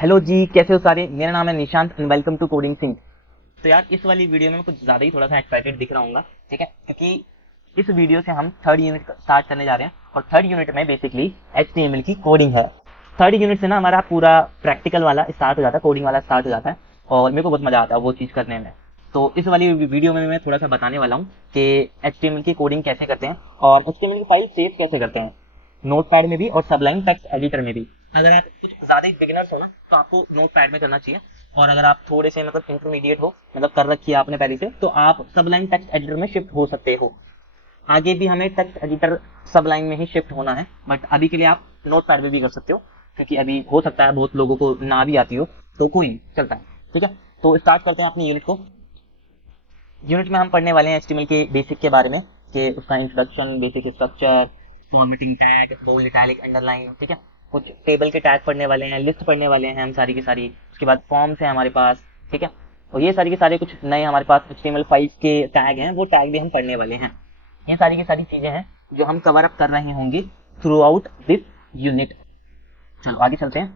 Hello जी, कैसे हो सारे। मेरा नाम है Nishant and welcome to coding Singh. तो यार इस वाली वीडियो में मैं कुछ ज़्यादा ही थोड़ा सा एक्साइटेड दिख रहा हूँ, ठीक है, क्योंकि इस वीडियो से हम थर्ड यूनिट स्टार्ट करने जा रहे हैं और थर्ड यूनिट में बेसिकली HTML की कोडिंग है। थर्ड यूनिट से ना हमारा पूरा प्रैक्टिकल वाला स्टार्ट हो जाता है, कोडिंग वाला स्टार्ट हो जाता है और मेरे को बहुत मज़ा आता है वो चीज़ करने में। तो इस वाली वीडियो में मैं थोड़ा सा बताने वाला हूँ कि HTML की कोडिंग कैसे करते हैं और HTML की फाइल सेव कैसे करते हैं, नोटपैड में भी और सबलाइन टेक्स्ट एडिटर में भी। अगर आप कुछ ज़्यादा ही बिगिनर्स हो ना तो आपको नोटपैड में करना चाहिए, और अगर आप थोड़े से मतलब इंटरमीडिएट हो, मतलब कर रखी है आपने पहले से, तो आप सबलाइन टेक्स्ट एडिटर में शिफ्ट हो सकते हो। आगे भी हमें टेक्स्ट एडिटर सबलाइन में ही शिफ्ट होना है, बट अभी के लिए आप नोटपैड में भी कर सकते हो, क्योंकि अभी हो सकता है बहुत लोगों को ना भी आती हो, तो कोई नहीं चलता है। ठीक है, तो स्टार्ट करते हैं अपनी यूनिट को। यूनिट में हम पढ़ने वाले हैं एचटीएमएल के बेसिक के बारे में, कि उसका introduction, basic structure, formatting tag, bold, italic, underline. ठीक है, कुछ टेबल के टैग पढ़ने वाले हैं, लिस्ट पढ़ने वाले हैं हम सारी की सारी। उसके बाद फॉर्म्स है हमारे पास। ठीक है, और ये सारी के सारे कुछ नए हमारे पास HTML5 के टैग हैं, वो टैग भी हम पढ़ने वाले हैं। ये सारी की सारी चीजें हैं जो हम कवर अप कर रहे होंगे थ्रू आउट दिस यूनिट। चलो आगे चलते हैं।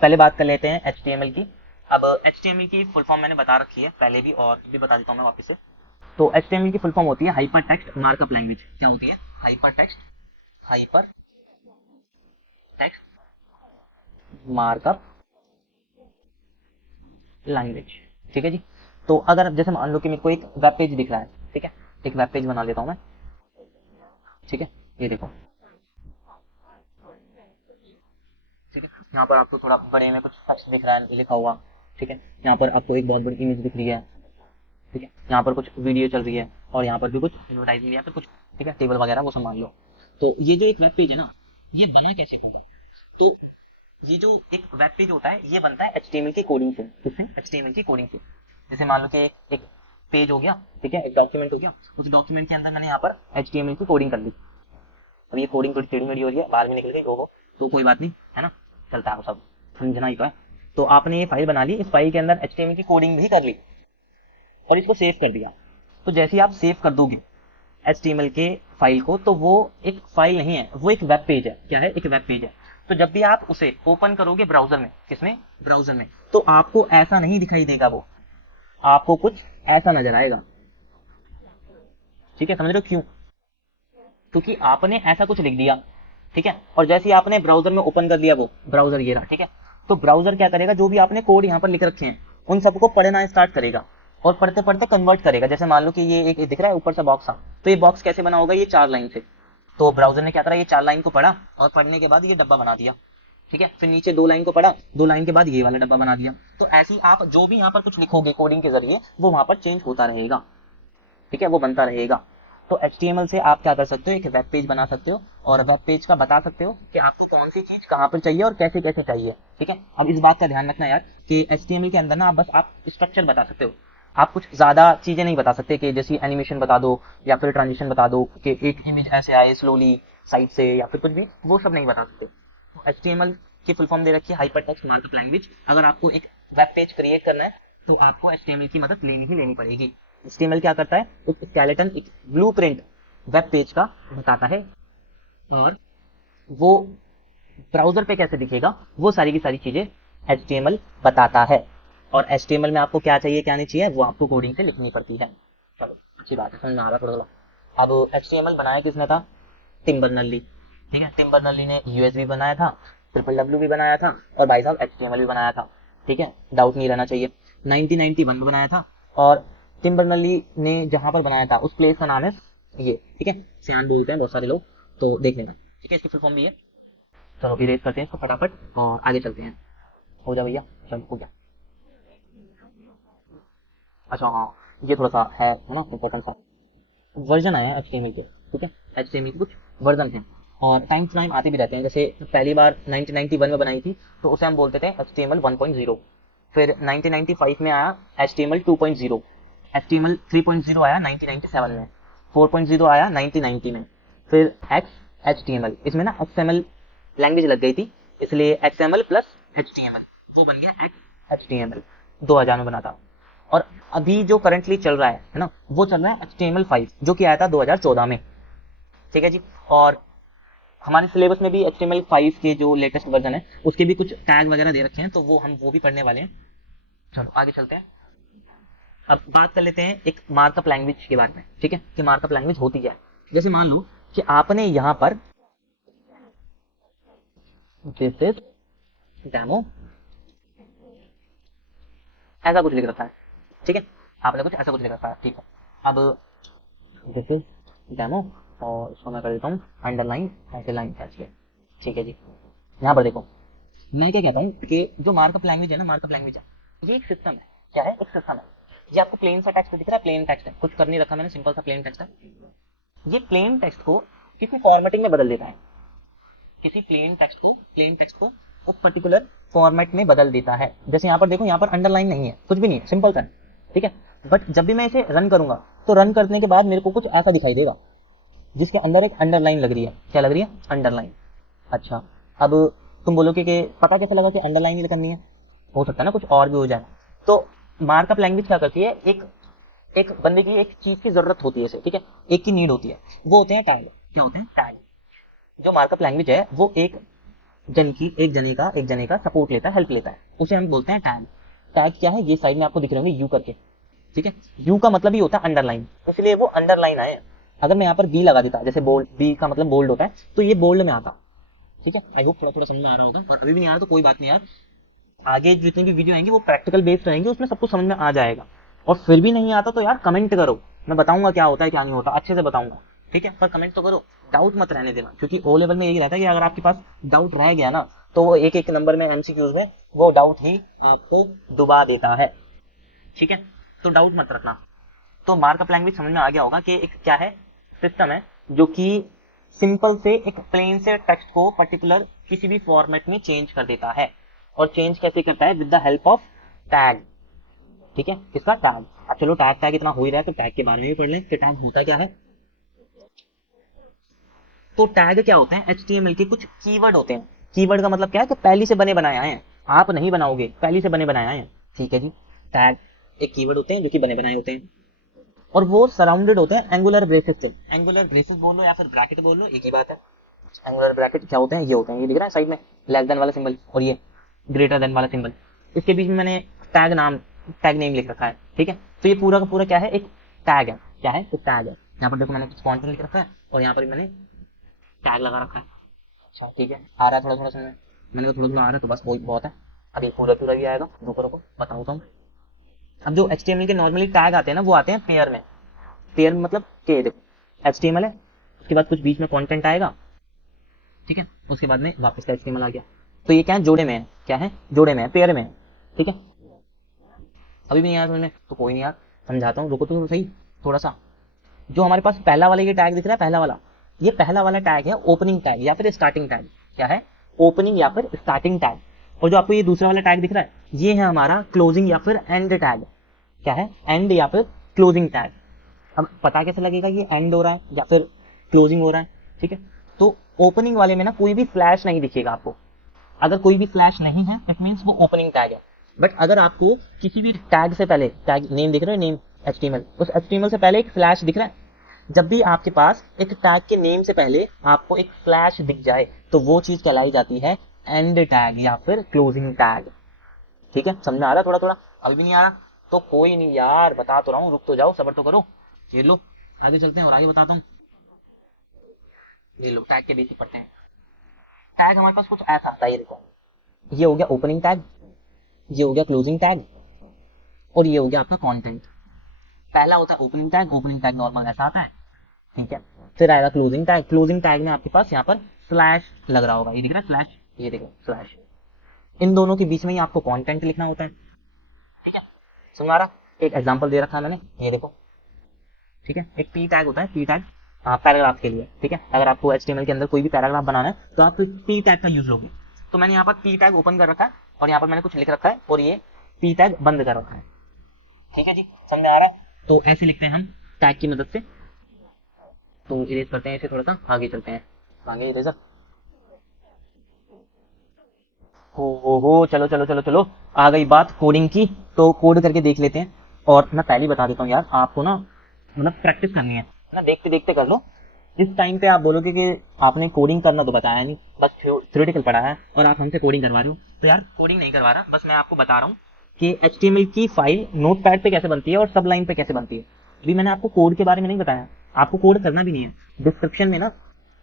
पहले बात कर लेते हैं HTML की। अब HTML की फुल फॉर्म मैंने बता रखी है पहले भी, और भी बता देता हूँ मैं वापस से। तो HTML की फुल फॉर्म होती है हाइपर टेक्स्ट मार्कअप लैंग्वेज। क्या होती है? Hyper text markup language. ठीक है जी। तो अगर जैसे मान लो कि मेरे को एक वेब पेज दिख रहा है, ठीक है, एक वेब पेज बना लेता हूँ मैं। ठीक है, ये देखो। ठीक है, यहाँ पर आपको थोड़ा बड़े में कुछ टेक्स्ट दिख रहा है लिखा हुआ। ठीक है, यहाँ पर आपको एक बहुत बड़ी इमेज दिख रही है। ठीक है, यहाँ पर कुछ वीडियो चल रही है और यहाँ पर भी कुछ एडवर्टाइजमेंट या फिर कुछ, ठीक है, टेबल वगैरह वो सब मान लो। तो ये जो एक वेब पेज है ना, ये बना कैसे होगा? तो ये जो एक वेब पेज होता है ये बनता है HTML की कोडिंग से। किससे? HTML की कोडिंग से। जैसे मान लो कि एक पेज हो गया, ठीक है, एक डॉक्यूमेंट हो गया, उस डॉक्यूमेंट के अंदर मैंने यहाँ पर HTML की कोडिंग कर ली। अब ये कोडिंग थोड़ी टेढ़ी मेढ़ी हो रही है, बाहर में निकल गई, ओहो, तो कोई बात नहीं, है ना, चलता है वो सब, समझना ही तो है। तो आपने ये फाइल बना ली, इस फाइल के अंदर HTML की कोडिंग भी कर ली और इसको सेव कर दिया। तो जैसे ही आप सेव कर दोगे HTML के फाइल को, तो वो एक फाइल नहीं है, वो एक वेब पेज है। क्या है? एक वेब पेज है। तो जब भी आप उसे ओपन करोगे ब्राउजर में, किसमें? ब्राउजर में, तो आपको ऐसा नहीं दिखाई देगा, वो आपको कुछ ऐसा नजर आएगा। ठीक है, समझ रहे हो क्यों? क्योंकि आपने ऐसा कुछ लिख दिया, ठीक है, और जैसे ही आपने ब्राउजर में ओपन कर लिया, वो ब्राउजर ये रहा, ठीक है, तो ब्राउजर क्या करेगा, जो भी आपने कोड यहाँ पर लिख रखे हैं उन सबको पढ़ना स्टार्ट करेगा और पढ़ते पढ़ते कन्वर्ट करेगा। जैसे मान लो कि ये एक दिख रहा है ऊपर सा बॉक्स सा, तो ये बॉक्स कैसे बना होगा? ये 4 लाइन से। तो ब्राउजर ने क्या करा, ये 4 लाइन को पढ़ा और पढ़ने के बाद ये डब्बा बना दिया। ठीक है, फिर नीचे 2 लाइन को पढ़ा, 2 लाइन के बाद ये वाला डब्बा बना दिया। तो ऐसे ही आप जो भी यहाँ पर कुछ लिखोगे कोडिंग के जरिए, वो वहां पर चेंज होता रहेगा। ठीक है, वो बनता रहेगा। तो HTML से आप क्या कर सकते हो, एक वेब पेज बना सकते हो और वेब पेज का बता सकते हो कि आपको कौन सी चीज कहाँ पर चाहिए और कैसे कैसे चाहिए। ठीक है, अब इस बात का ध्यान रखना यार कि HTML के अंदर ना आप बस आप स्ट्रक्चर बता सकते हो, आप कुछ ज्यादा चीजें नहीं बता सकते, कि जैसे एनिमेशन बता दो या फिर ट्रांजिशन बता दो, कि एक इमेज ऐसे आए स्लोली साइड से, या फिर कुछ भी, वो सब नहीं बता सकते। तो HTML की फुल फॉर्म दे रखी है हाइपर टेक्स्ट मार्कअप लैंग्वेज। अगर आपको एक वेब पेज क्रिएट करना है तो आपको HTML की मदद लेनी ही लेनी पड़ेगी। HTML क्या करता है? एक स्केलेटन, एक ब्लूप्रिंट वेब पेज का बताता है, और वो ब्राउजर पे कैसे दिखेगा वो सारी की सारी चीजें HTML बताता है। और HTML में आपको क्या चाहिए क्या नहीं चाहिए वो आपको कोडिंग से लिखनी पड़ती है। चलो अच्छी बात है, समझ में आ रहा थोड़ा। अब HTML बनाया किसने था? टिम बर्नर्ली। ठीक है, टिम बर्नर्ली ने USB बनाया था, WWW भी बनाया था, और भाई साहब HTML भी बनाया था। ठीक है, डाउट नहीं रहना चाहिए। 1991 में बनाया था, और टिम बर्नर्ली ने जहां पर बनाया था उस प्लेस का नाम है ये। ठीक है, सियान बोलते हैं बहुत सारे लोग, तो देख लेना। ठीक है, इसकी फुल फॉर्म भी है। चलो इरेज करते हैं इसको फटाफट और आगे चलते हैं। हो जा भैया, चलो हो गया। अच्छा हाँ, ये थोड़ा सा है ना इंपॉर्टेंट सा। वर्जन आया है HTML के। ठीक है, HTML के कुछ वर्जन हैं और टाइम टू टाइम आते भी रहते हैं। जैसे पहली बार 1991 में बनाई थी तो उसे हम बोलते थे HTML 1.0। फिर 1995 में आया HTML 2.0, HTML 3.0 आया 1997 में, 4.0 आया 1990 में, फिर XHTML, इसमें ना XML लैंग्वेज लग गई थी, इसलिए XML प्लस HTML वो बन गया XHTML। 2000 में बना था। और अभी जो करंटली चल रहा है ना, वो चल रहा है HTML5, जो कि आया था 2014 में। ठीक है जी। और हमारे सिलेबस में भी HTML5 के जो लेटेस्ट वर्जन है उसके भी कुछ टैग वगैरह दे रखे हैं, तो वो भी पढ़ने वाले हैं। चलो आगे चलते हैं। अब बात कर लेते हैं एक मार्कअप लैंग्वेज के बारे में, ठीक है, कि मार्कअप लैंग्वेज होती क्या है। जैसे मान लो कि आपने यहाँ पर दिस इज डेमो ऐसा कुछ लिख रखा है, ठीक है, आपने कुछ ऐसा कुछ लिख रखा है, ठीक है। अब दिस इज डेमो और इसको मैं कर देता हूँ अंडरलाइन, ऐसे लाइन खींच के, ठीक है जी। यहाँ पर देखो मैं क्या कहता हूँ कि जो मार्कअप लैंग्वेज है ना, मार्कअप लैंग्वेज है ये एक सिस्टम है। क्या है? एक सिस्टम है। ये आपको प्लेन सा टेक्स्ट दिख रहा है, प्लेन टेक्स्ट है, कुछ कर नहीं रखा मैंने, सिंपल सा प्लेन टेक्स्ट है। ये प्लेन टेक्स्ट को किसी फॉर्मेटिंग में बदल देता है, किसी प्लेन टेक्स्ट को वो पर्टिकुलर फॉर्मेट में बदल देता है। जैसे यहाँ पर देखो, यहाँ पर अंडरलाइन नहीं है, कुछ भी नहीं है, सिंपल सा है, ठीक है। बट जब भी मैं इसे रन करूंगा तो रन करने के बाद मेरे को कुछ ऐसा दिखाई देगा जिसके अंदर एक अंडरलाइन लग रही है। क्या लग रही है? अंडरलाइन। अच्छा, अब तुम बोलोगे कि पता कैसे लगा कि अंडरलाइन ही करनी है? हो सकता है ना कुछ और भी हो जाए। तो मार्कअप लैंग्वेज क्या करती है, एक बंदे की एक चीज की जरूरत होती है इसे, ठीक है, एक की नीड होती है, वो होते हैं टैग। क्या होते हैं? टैग। जो मार्कअप लैंग्वेज है वो एक जने का सपोर्ट लेता है, हेल्प लेता है, उसे हम बोलते हैं टैग। टैग क्या है? ये साइड में आपको दिख रहे होंगे यू करके, ठीक है। यू का मतलब ही होता है अंडरलाइन, इसलिए वो अंडरलाइन आए। अगर मैं यहाँ पर बी लगा देता, जैसे बोल्ड, बी का मतलब बोल्ड होता है, तो ये बोल्ड में आता, ठीक है। आई होप थोड़ा थोड़ा समझ में आ रहा होगा, और अभी भी नहीं आ रहा तो कोई बात नहीं यार, आगे जितनी भी वीडियो आएंगे वो प्रैक्टिकल बेस्ड रहेंगे, उसमें सब कुछ समझ में आ जाएगा। और फिर भी नहीं आता तो यार कमेंट करो, मैं बताऊंगा क्या होता है क्या नहीं होता, अच्छे से बताऊंगा, ठीक है। पर कमेंट तो करो, डाउट मत रहने देना, क्योंकि ओ लेवल में यही रहता है कि अगर आपके पास डाउट रह गया ना तो वो एक नंबर में MCQs में वो डाउट ही आपको डुबा देता है, ठीक है। तो डाउट मत रखना। तो मार्कअप लैंग्वेज समझ में आ गया होगा कि एक क्या है, सिस्टम है जो कि सिंपल से एक प्लेन से टेक्स्ट को पर्टिकुलर किसी भी फॉर्मेट में चेंज कर देता है। और चेंज कैसे करता है? With the help of tag, ठीक है। किसका? टैग। अब चलो टैग इतना हो ही रहा है तो टैग के बारे में भी पढ़ लें कि टैग होता क्या है। तो टैग क्या होते हैं? HTML के कुछ कीवर्ड होते हैं। कीवर्ड का मतलब क्या है? कि पहले से बने बनाए हैं, आप नहीं बनाओगे, पहले से बने बनाए हैं, ठीक है जी। टैग एक कीवर्ड होते हैं जो कि बने बनाए होते हैं, और वो सराउंडेड होते हैं एंगुलर ब्रेसेस से। एंगुलर ब्रेसेस बोल लो या फिर ब्रैकेट बोल लो, एक ही बात है। एंगुलर ब्रैकेट क्या होते हैं? ये होते हैं, ये दिख रहा है साइड में लेस देन वाला सिंबल, और ये ग्रेटर देन वाला सिंबल, इसके बीच में मैंने टैग नेम लिख रखा है, ठीक है। तो ये पूरा का पूरा क्या है? एक टैग है। क्या है? एक टैग है। यहाँ पर देखो मैंने कुछ फॉन्ट में लिख रखा है और यहाँ पर मैंने टैग लगा रखा है। अच्छा ठीक है, आ रहा है थोड़ा थोड़ा समझ में? मैंने कहा थोड़ा थोड़ा आ रहा है तो बस वही बहुत है, अभी पूरा पूरा भी आएगा, रुको बताऊँ तो। अब जो HTML के नॉर्मली टैग आते हैं ना, वो आते हैं पेयर में। पेयर मतलब के, देखो HTML है, उसके बाद कुछ बीच में कंटेंट आएगा, ठीक है, उसके बाद में वापस का HTML आ गया। तो ये क्या है? जोड़े में है। क्या है? जोड़े में है, पेयर में है, ठीक है। अभी भी नहीं आया समझ में? तो कोई नहीं यार, समझाता हूँ, रुको तो सही थोड़ा सा। जो हमारे पास पहला वाला ये टैग दिख रहा है, पहला वाला, ये पहला वाला टैग है ओपनिंग टैग या फिर स्टार्टिंग टैग। क्या है? ओपनिंग या फिर स्टार्टिंग टैग। और जो आपको ये दूसरा वाला टैग दिख रहा है, ये है हमारा क्लोजिंग या फिर एंड टैग। क्या है? एंड या फिर क्लोजिंग टैग। अब पता कैसे लगेगा ये एंड हो रहा है या फिर क्लोजिंग हो रहा है, ठीक है। तो ओपनिंग वाले में ना कोई भी फ्लैश नहीं दिखेगा आपको। अगर कोई भी फ्लैश नहीं है इट मींस वो ओपनिंग टैग है। बट अगर आपको किसी भी टैग से पहले, टैग नेम दिख रहा है, नेम HTML, उस HTML से पहले एक फ्लैश दिख रहा है, जब भी आपके पास एक टैग के नेम से पहले आपको एक फ्लैश दिख जाए तो वो चीज कहलाई जाती है एंड टैग या फिर क्लोजिंग टैग, ठीक है। समझ में आ रहा है थोड़ा थोड़ा? अभी भी नहीं आ रहा तो कोई नहीं यार, बता तो रहा हूँ, रुक तो जाओ, सब्र तो करो। ये लो आगे चलते हैं और आगे बताता हूँ। ये लो टैग के बेसिक पढ़ते हैं। टैग हमारे पास कुछ ऐसा आता है, ये देखो, ये हो गया ओपनिंग टैग, ये हो गया क्लोजिंग टैग, और ये हो गया आपका कंटेंट। पहला होता है ओपनिंग टैग नॉर्मल ऐसा आता है, ठीक है। फिर आएगा क्लोजिंग टैग। क्लोजिंग टैग में आपके पास यहाँ पर स्लैश लग रहा होगा, ये दिख रहा है स्लैश, ये देखो स्लैश। इन दोनों के बीच में ही आपको कंटेंट लिखना होता है, ठीक है। समझ आ रहा? एक एग्जांपल दे रखा है मैंने, ये देखो, ठीक है। एक पी टैग होता है, पी टैग पैराग्राफ के लिए, ठीक है। अगर आपको HTML के अंदर कोई भी पैराग्राफ बनाना है तो आप पी टैग का यूज लोगे। तो मैंने यहाँ पर पी टैग ओपन कर रखा है और यहाँ पर मैंने कुछ लिख रखा है और ये पी टैग बंद कर रखा है, ठीक है जी। समझ में आ रहा है? तो ऐसे लिखते हैं हम टैग की मदद से। तो इरेज करते हैं इसे, थोड़ा सा आगे चलते हैं, आगे इरेजर। हो चलो चलो चलो चलो, आ गई बात कोडिंग की, तो कोड करके देख लेते हैं। और मैं पहले ही बता देता हूँ यार, आपको ना मतलब प्रैक्टिस करनी है ना, देखते देखते कर लो, इस टाइम पे आप बोलोगे कि आपने कोडिंग करना तो बताया नहीं, बस थ्योरेटिकल पढ़ा है और आप हमसे कोडिंग करवा रहे हो। तो यार कोडिंग नहीं करवा रहा, बस मैं आपको बता रहा हूँ कि HTML की फाइल नोटपैड पे कैसे बनती है और सब लाइन पे कैसे बनती है। अभी मैंने आपको कोड के बारे में नहीं बताया, आपको कोड करना भी नहीं है। डिस्क्रिप्शन में ना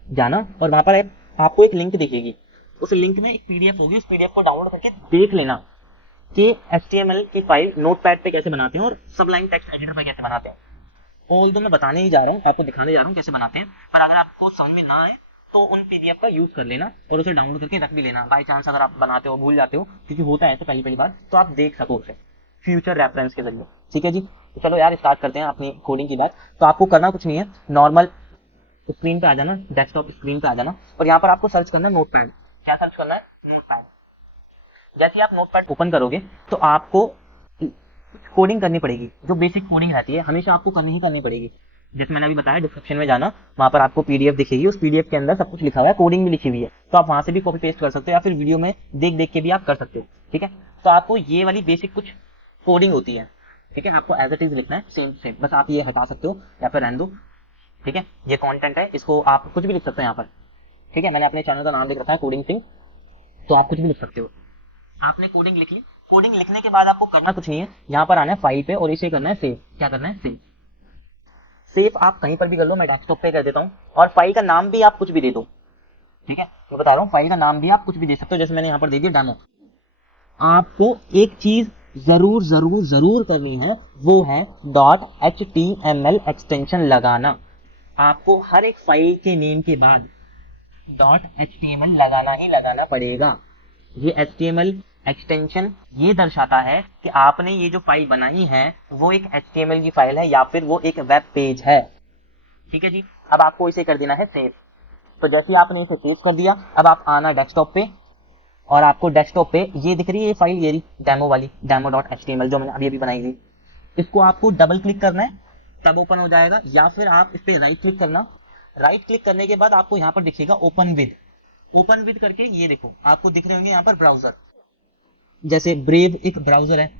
जाना और वहां पर आपको एक लिंक दिखेगी, उस लिंक में एक PDF होगी, उस PDF को डाउनलोड करके देख लेना कि HTML की फाइल नोटपैड पे कैसे बनाते हैं और सबलाइन टेक्स्ट एडिटर पे कैसे बनाते हैं। ऑल तो मैं बताने ही जा रहा हूँ, आपको दिखाने जा रहा हूँ कैसे बनाते हैं, पर अगर आपको समझ में ना आए तो उन PDF का यूज कर लेना और उसे डाउनलोड करके रख भी लेना। बाई चांस अगर आप बनाते हो भूल जाते हो, क्योंकि होता है ऐसे पहली बार, तो आप देख सको उसे फ्यूचर रेफरेंस के जरिए। ठीक है जी, तो चलो यार स्टार्ट करते हैं अपनी कोडिंग की बात। तो आपको करना कुछ नहीं है, नॉर्मल स्क्रीन पे आ जाना, डेस्कटॉप स्क्रीन पे आ जाना और यहाँ पर आपको सर्च करना है नोटपैड। क्या सर्च करना है? नोटपैड। जैसे आप नोटपैड ओपन करोगे तो आपको कोडिंग करनी पड़ेगी, जो बेसिक कोडिंग रहती है हमेशा आपको करनी पड़ेगी। जैसे मैंने अभी बताया, डिस्क्रिप्शन में जाना, वहां पर आपको PDF दिखेगी, उस PDF के अंदर सब कुछ लिखा हुआ है, कोडिंग भी लिखी हुई है, तो आप वहां से भी कॉपी पेस्ट कर सकते हो या फिर वीडियो में देख देख के भी आप कर सकते हो। ठीक है, तो आपको ये वाली बेसिक कुछ कोडिंग होती है। ठीक है, आपको एज इट इज लिखना है, सेम सेम, बस आप ये हटा सकते हो या फिर रहने दो। ठीक है, ये कंटेंट है, इसको आप कुछ भी लिख सकते हो यहाँ पर। ठीक है, मैंने अपने चैनल का नाम लिख रखा है कोडिंग सिंह, तो आप कुछ भी लिख सकते हो। आपने कोडिंग लिख ली, कोडिंग लिखने के बाद आपको करना कुछ नहीं है, यहाँ पर आना है फाइल पे और इसे करना है सेव। क्या करना है? सेव। सेव आप कहीं पर भी कर लो, मैं डेस्कटॉप पे कर देता हूँ, और फाइल का नाम भी आप कुछ भी दे दो। ठीक है, मैं बता रहा हूँ, फाइल का नाम भी आप कुछ भी दे सकते हो, जैसे मैंने यहाँ पर दे दिया डेमो। आपको एक चीज जरूर जरूर जरूर करनी है, वो है .html एक्सटेंशन लगाना। आपको हर एक फाइल के नेम के बाद .html लगाना ही लगाना पड़ेगा। ये HTML एक्सटेंशन ये दर्शाता है कि आपने ये जो फाइल बनाई है वो एक HTML की फाइल है या फिर वो एक वेब पेज है। ठीक है जी, अब आपको इसे कर देना है सेव। तो जैसे आपने इसे सेव कर दिया, अब आप आना डेस्कटॉप पे और आपको डेस्कटॉप पे ये दिख रही है ये फाइल, ये डेमो वाली demo.html जो मैंने अभी बनाई थी। इसको आपको डबल क्लिक करना है, तब ओपन हो जाएगा, या फिर आप इस पे राइट क्लिक करना। राइट क्लिक करने के बाद आपको यहाँ पर दिखेगा ओपन विद। ओपन विद करके ये देखो आपको दिख रहे होंगे यहाँ पर ब्राउजर, जैसे ब्रेव एक ब्राउजर है,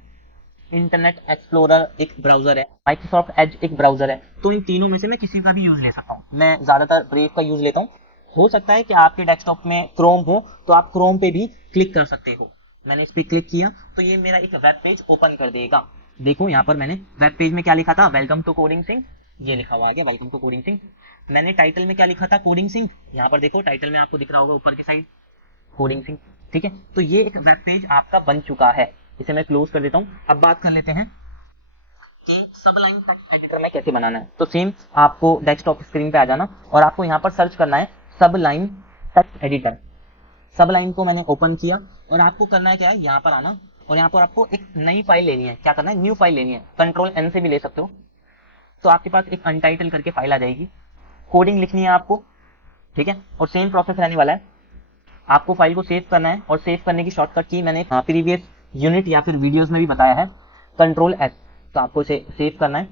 इंटरनेट एक्सप्लोरर एक ब्राउजर है, माइक्रोसॉफ्ट एज एक ब्राउजर है। तो इन तीनों में से मैं किसी का भी यूज ले सकता हूँ, मैं ज्यादातर ब्रेव का यूज लेता हूँ। हो सकता है कि आपके डेस्कटॉप में क्रोम हो तो आप क्रोम पे भी क्लिक कर सकते हो। मैंने इस पे क्लिक किया तो ये मेरा एक वेब पेज ओपन कर देगा। देखो यहाँ पर मैंने वेब पेज में क्या लिखा था, वेलकम टू कोडिंग सिंह, ये लिखा हुआ आ गया वेलकम टू कोडिंग सिंह। मैंने टाइटल में क्या लिखा था, कोडिंग सिंह, यहाँ पर देखो टाइटल में आपको दिख रहा होगा ऊपर की साइड कोडिंग सिंह। ठीक है, तो ये एक वेब पेज आपका बन चुका है। इसे मैं क्लोज कर देता हूँ। अब बात कर लेते हैं कि सबलाइन टेक्स्ट एडिटर में कैसे बनाना है। तो सेम आपको डेस्कटॉप स्क्रीन पे आ जाना और आपको यहाँ पर सर्च करना है सबलाइन टेक्स्ट एडिटर। सबलाइन को मैंने ओपन किया और आपको करना है क्या है, यहाँ पर आना और यहाँ पर आपको एक नई फाइल लेनी है। क्या करना है, न्यू फाइल लेनी है, Ctrl+N से भी ले सकते हो। तो आपके पास एक अनटाइटल करके फाइल आ जाएगी, कोडिंग लिखनी है आपको। ठीक है, और सेम प्रोसेस रहने वाला है, आपको फाइल को सेव करना है और सेव करने की शॉर्टकट की मैंने प्रीवियस यूनिट या फिर वीडियोस में भी बताया है, Ctrl+S। तो आपको इसे सेव करना है।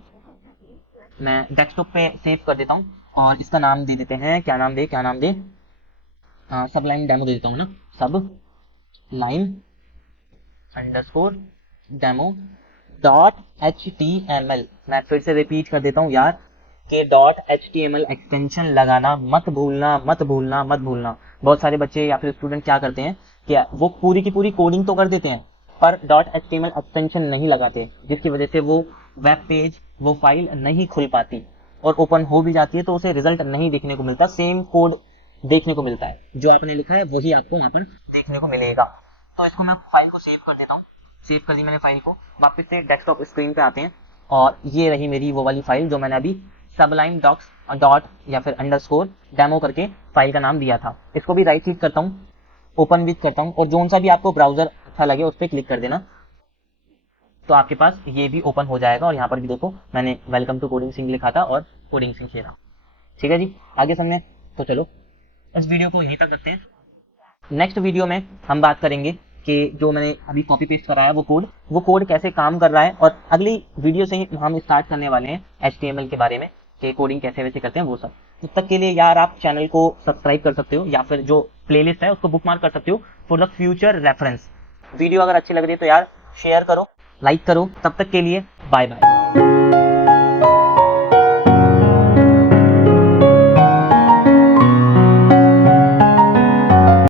मैं डेस्कटॉप पे सेव कर देता हूँ और इसका नाम दे देते हैं, क्या नाम दे, सबलाइन डेमो दे देता हूँ ना, सब लाइन अंडरस्कोर डेमो .html। मैं फिर से रिपीट कर देता हूँ यार कि .html एक्सटेंशन लगाना मत भूलना, मत भूलना, मत भूलना। बहुत सारे बच्चे या फिर स्टूडेंट क्या करते हैं कि वो पूरी की पूरी कोडिंग तो कर देते हैं पर .html एक्सटेंशन नहीं लगाते, जिसकी वजह से वो वेब पेज, वो फाइल नहीं खुल पाती और ओपन हो भी जाती है तो उसे रिजल्ट नहीं देखने को मिलता, सेम कोड देखने को मिलता है, जो आपने लिखा है वही आपको वहां पर देखने को मिलेगा। तो इसको मैं फाइल को सेव कर देता हूँ। सेव कर दी मैंने फाइल को, वापस से डेस्कटॉप स्क्रीन पे आते हैं और ये रही मेरी वो वाली फाइल जो मैंने अभी सबलाइन डॉक्स डॉट या फिर अंडरस्कोर डेमो करके फाइल का नाम दिया था। इसको भी राइट क्लिक करता हूँ, ओपन विद करता हूँ और जोन सा भी आपको ब्राउजर अच्छा लगे उस पर क्लिक कर देना, तो आपके पास ये भी ओपन हो जाएगा। और यहाँ पर भी देखो मैंने वेलकम टू कोडिंग सिंह लिखा था और कोडिंग सिंह खेला। ठीक है जी, आगे समझे? तो चलो इस वीडियो को यहीं तक रखते हैं। नेक्स्ट वीडियो में हम बात करेंगे कि जो मैंने अभी कॉपी पेस्ट कराया वो कोड कैसे काम कर रहा है, और अगली वीडियो से ही हम स्टार्ट करने वाले हैं HTML के बारे में कि कोडिंग कैसे वैसे करते हैं वो सब। तब तक के लिए यार आप चैनल को सब्सक्राइब कर सकते हो या फिर जो प्लेलिस्ट है उसको बुकमार्क कर सकते हो for the future reference. Video अगर अच्छी लग रही है तो यार शेयर करो, लाइक करो। तब तक के लिए बाय बाय।